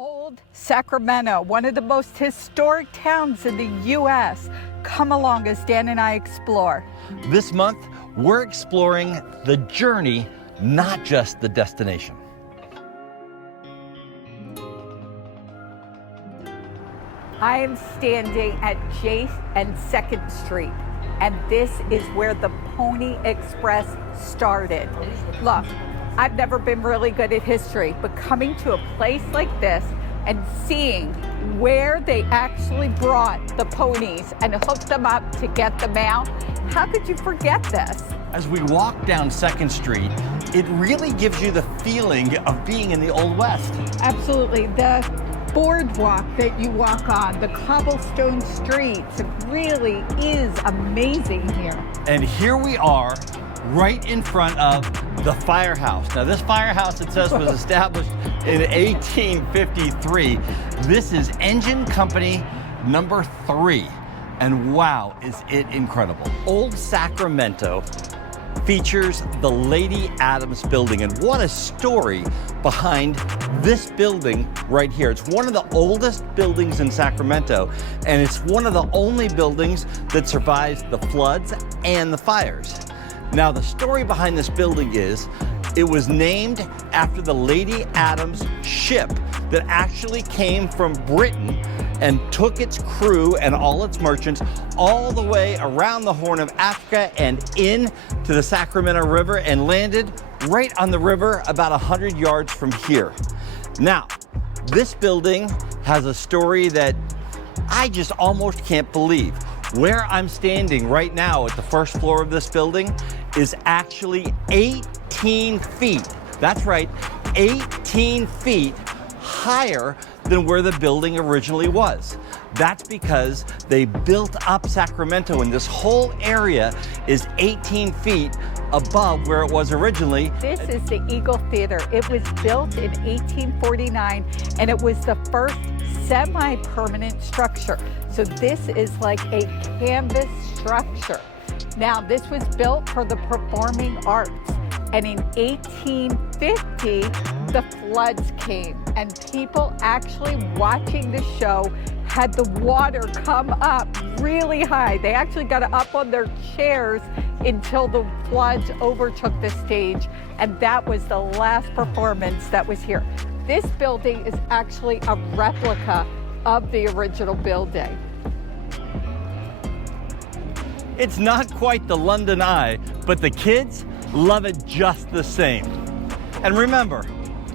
Old Sacramento, one of the most historic towns in the U.S. Come along as Dan and I explore. This month, we're exploring the journey, not just the destination. I am standing at J and 2nd Street, and this is where the Pony Express started. Look, I've never been really good at history, but coming to a place like this and seeing where they actually brought the ponies and hooked them up to get them out, how could you forget this? As we walk down 2nd Street, it really gives you the feeling of being in the Old West. Absolutely. The boardwalk that you walk on, the cobblestone streets, it really is amazing here. And here we are, right in front of the firehouse. Now, this firehouse, it says, was established in 1853. This is engine company number 3. And wow, is it incredible. Old Sacramento features the Lady Adams building, and what a story behind this building right here. It's one of the oldest buildings in Sacramento, and it's one of the only buildings that survives the floods and the fires. Now, the story behind this building is it was named after the Lady Adams ship that actually came from Britain and took its crew and all its merchants all the way around the Horn of Africa and in to the Sacramento River and landed right on the river about 100 yards from here. Now, this building has a story that I just almost can't believe. Where I'm standing right now at the first floor of this building is actually 18 feet. That's right, 18 feet higher than where the building originally was. That's because they built up Sacramento, and this whole area is 18 feet above where it was originally. This is the Eagle Theater. It was built in 1849, and it was the first semi-permanent structure. So this is like a canvas structure. Now, this was built for the performing arts, and in 1850, the floods came, and people actually watching the show had the water come up really high. They actually got up on their chairs until the floods overtook the stage, and that was the last performance that was here. This building is actually a replica of the original building. It's not quite the London Eye, but the kids love it just the same. And remember,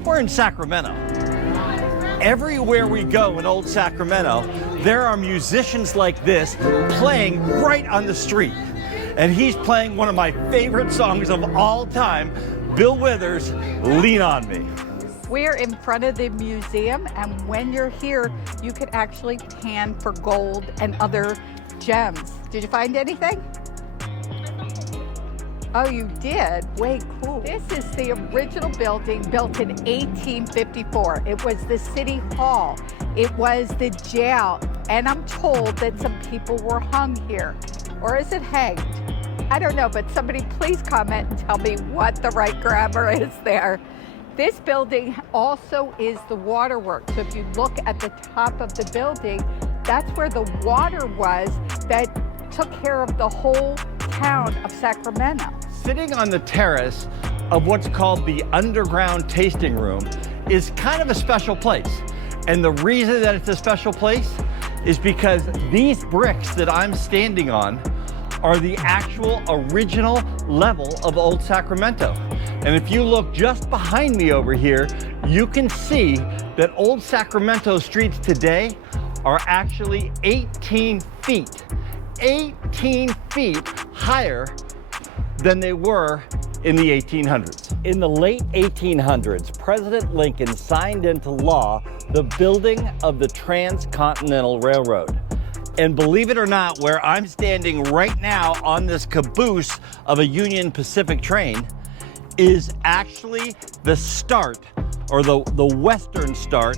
we're in Sacramento. Everywhere we go in Old Sacramento, there are musicians like this playing right on the street. And he's playing one of my favorite songs of all time, Bill Withers' Lean on Me. We're in front of the museum, and when you're here, you could actually pan for gold and other gems. Did you find anything? Oh, you did? Way cool. This is the original building built in 1854. It was the city hall. It was the jail. And I'm told that some people were hung here. Or is it hanged? I don't know, but somebody please comment and tell me what the right grammar is there. This building also is the waterworks. So if you look at the top of the building, that's where the water was that took care of the whole town of Sacramento. Sitting on the terrace of what's called the underground tasting room is kind of a special place. And the reason that it's a special place is because these bricks that I'm standing on are the actual original level of Old Sacramento. And if you look just behind me over here, you can see that Old Sacramento streets today are actually 18 feet higher than they were in the 1800s. In the late 1800s, President Lincoln signed into law the building of the Transcontinental Railroad. And believe it or not, where I'm standing right now on this caboose of a Union Pacific train is actually the start, or the western start,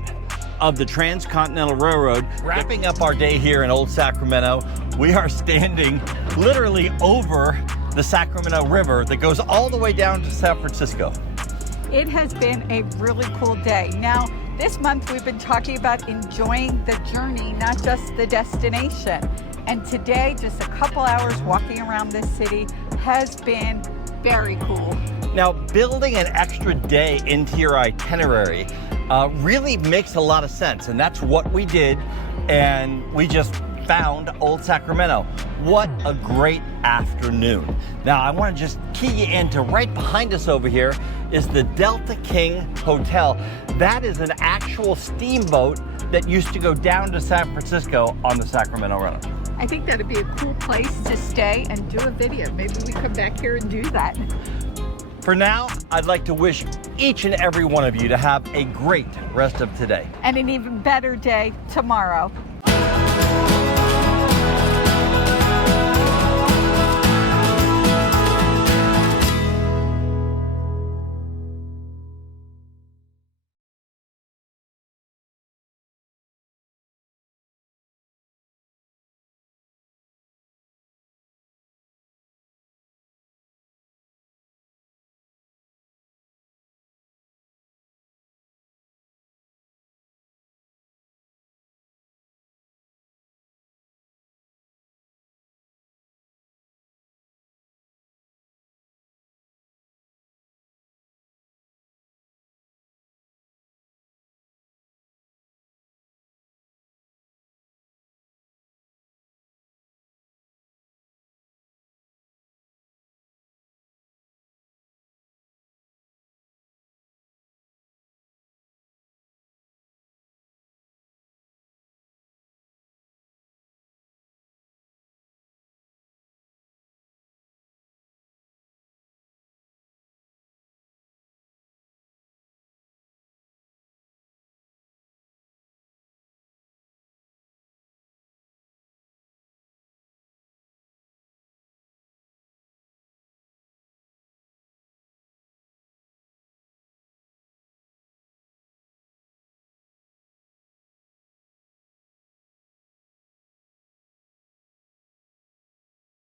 of the Transcontinental Railroad. Wrapping up our day here in Old Sacramento, we are standing literally over the Sacramento River that goes all the way down to San Francisco. It has been a really cool day. Now, This month we've been talking about enjoying the journey, not just the destination. And today, just a couple hours walking around this city has been very cool. Now, building an extra day into your itinerary really makes a lot of sense, and that's what we did, and we just found Old Sacramento. What a great afternoon. Now, I want to just key you into right behind us over here is the Delta King Hotel. That is an actual steamboat that used to go down to San Francisco on the Sacramento River. I think that'd be a cool place to stay and do a video. Maybe we come back here and do that. For now, I'd like to wish each and every one of you to have a great rest of today. And an even better day tomorrow.